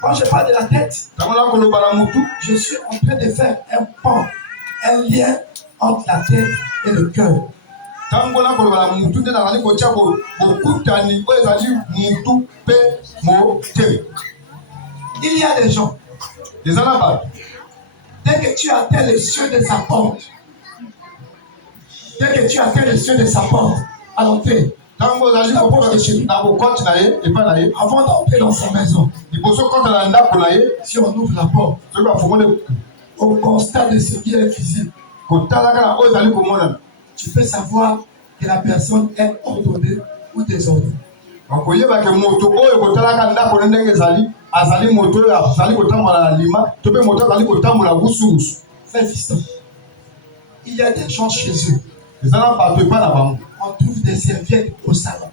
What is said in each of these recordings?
Quand je parle de la tête, je suis en train de faire un pont, un lien entre la tête et le cœur. Il y a des gens, dès que tu atteins les cieux de sa porte, à l'entrée, avant d'entrer dans sa maison, si on ouvre la porte, on constate de ce qui est visible. Tu peux savoir que la personne est ordonnée ou désordonnée. Frère fiston, il y a des gens chez eux. On trouve des serviettes au salon.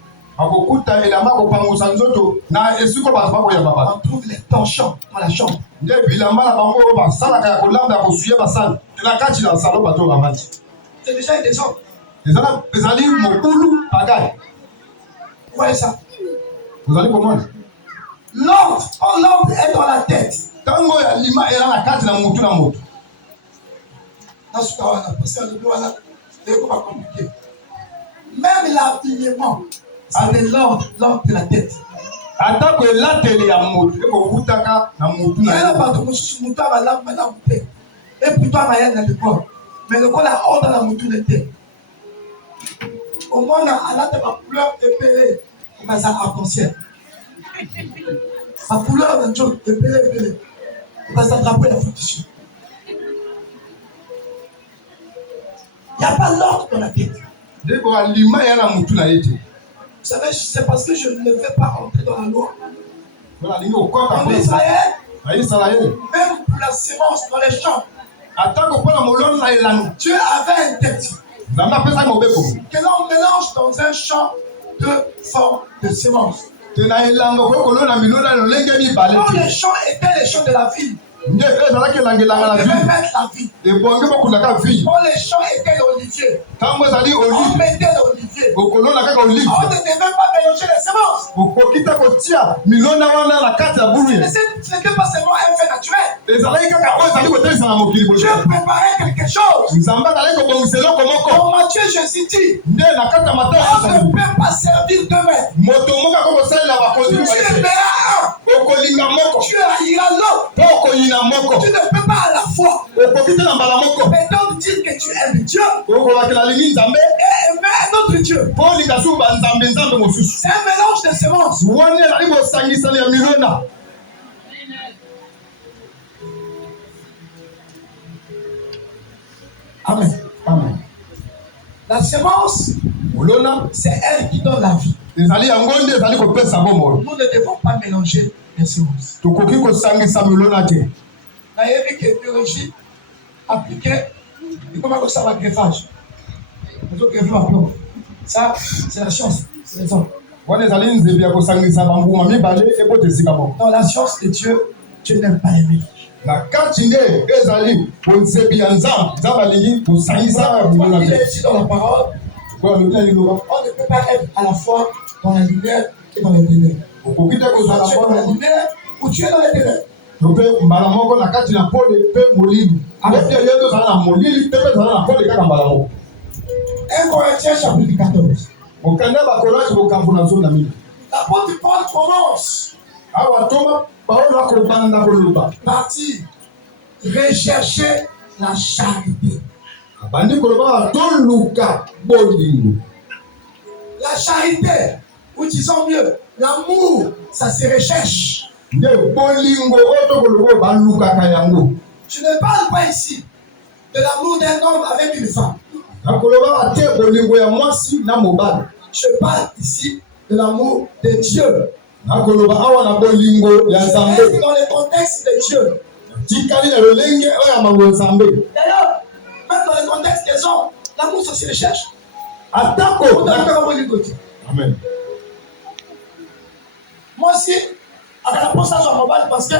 On trouve les torchons dans la chambre. C'est déjà une descente. Vous voyez ça? L'ordre est dans la tête. Même l'habillement, c'est de l'ordre de la tête. Mais le corps a ordre dans la mouture de tête. Au moins, à la tête, ma couleur épelée, comme ça, arc-en-ciel. Ma couleur d'un jour épelée, comme ça, drapeau et la fruition. Il n'y a pas l'ordre dans la tête. Vous savez, c'est parce que je ne vais pas entrer dans la loi. En Israël, même pour la sémence dans les champs, Dieu avait un texte que l'on mélange dans un champ de formes de sémence. Quand les champs étaient les champs de la vie, on devait mettre la vie. Quand les champs étaient l'olivier, on mettait l'olivier. On ne devait pas mélanger les semences. Ce n'était pas seulement un fait naturel. Dieu préparait quelque chose. Dans Matthieu, Jésus dit, on ne peut pas servir deux maîtres. Tu aimeras un, tu haïras l'autre. Tu ne peux pas à la fois prétendre dire que tu aimes Dieu et aimer un autre Dieu. C'est un mélange de semences. Amen. Amen. La semence, c'est elle qui donne la vie. Nous ne devons pas mélanger les semences. La biologie appliquée, et comment ça va greffage. Ça, c'est la science. C'est les hommes. Dans la science de Dieu, Dieu n'aime pas les mélanges. Il est ici dans la parole. On ne peut pas être à la fois dans la lumière et dans les ténèbres. Tu es dans la lumière ou tu es dans les ténèbres. 1 Corinthiens chapitre 14. L'apôtre Paul commence. Partie rechercher la charité. La charité, ou disons mieux, l'amour, ça se recherche. Je ne parle pas ici de l'amour d'un homme avec une femme. Je parle ici de l'amour de Dieu. Dans le contexte de Dieu. D'ailleurs, même dans le contexte des hommes, l'amour, ça se recherche. Amen. Moi aussi, à la postage en mobile parce que